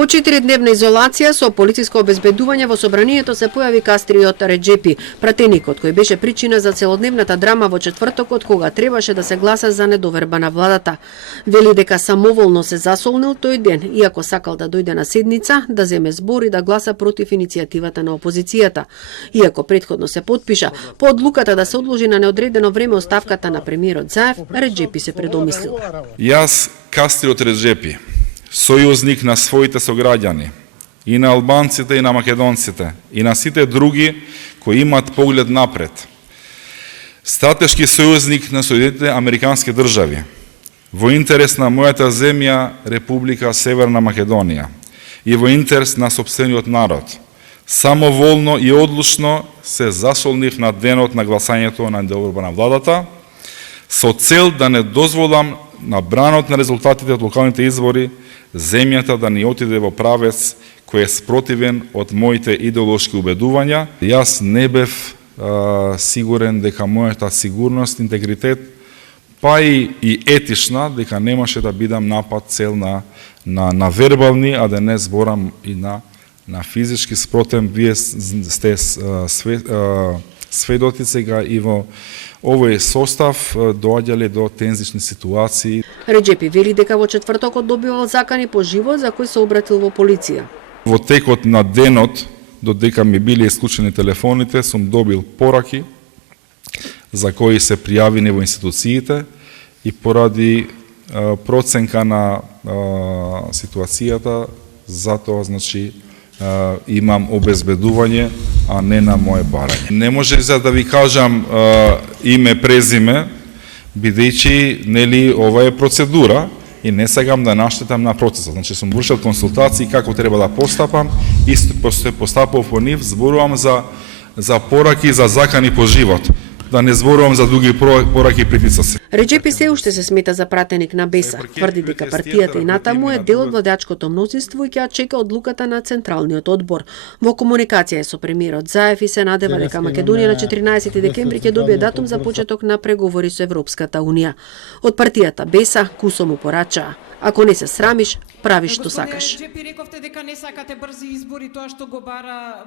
По 4-дневна изолација со полициско обезбедување во собранието се појави Кастриот Реджепи, пратеникот кој беше причина за целодневната драма во четвртокот кога требаше да се гласа за недоверба на владата. Вели дека самоволно се засолнил тој ден, иако сакал да дојде на седница, да земе збор и да гласа против иницијативата на опозицијата. Иако претходно се потпиша по одлуката да се одложи на неодредено време оставката на премиерот Заев, Реджепи се предомислил. Јас, Кастриот Реджепи, сојузник на своите сограѓани, и на албанците и на македонците, и на сите други кои имаат поглед напред. Стратешки сојузник на Соединетите Американски држави, во интерес на мојата земја, Република Северна Македонија, и во интерес на сопствениот народ. Самоволно и одлучно се засолнив на денот на гласањето на недоверба на владата, со цел да не дозволам на бранот на резултатите од локалните избори, земјата да ни отиде во правец кој е спротивен од моите идеолошки убедувања. Јас не бев сигурен дека мојата сигурност, интегритет, па и етична, дека немаше да бидам напад цел на вербални, а да не зборам и на физички спротив. Вие сте сведоци сега и во овој состав доаѓале до тензични ситуации. Реджепи вели дека во четвртокот добивал закани по живот за кој се обратил во полиција. Во текот на денот, додека ми биле исклучени телефоните, сум добил пораки за кои се пријавени во институциите и поради проценка на ситуацијата, затоа значи имам обезбедување, а не на моје барање. Не може за да ви кажам име, презиме, бидејќи нели ова е процедура и не сакам да наштетам на процесот. Значи сум вршил консултации како треба да постапам, исто постапав по нив, зборувам за пораки за закани по живот. Да не зборувам за други пораки и притисоци. Реджепи се уште се смета за пратеник на БЕСА. Тврди дека партијата и натаму е дел од владачкото мнозинство и ќе чека одлуката на Централниот одбор. Во комуникација е со премиерот Заев и се надева дека Македонија на 14 декември ќе добие датум за почеток на преговори со Европската Унија. Од партијата БЕСА кусо му порачаа: ако не се срамиш, прави што сакаш. Реджепи, рековте дека не сакате брзи избори, тоа што го бара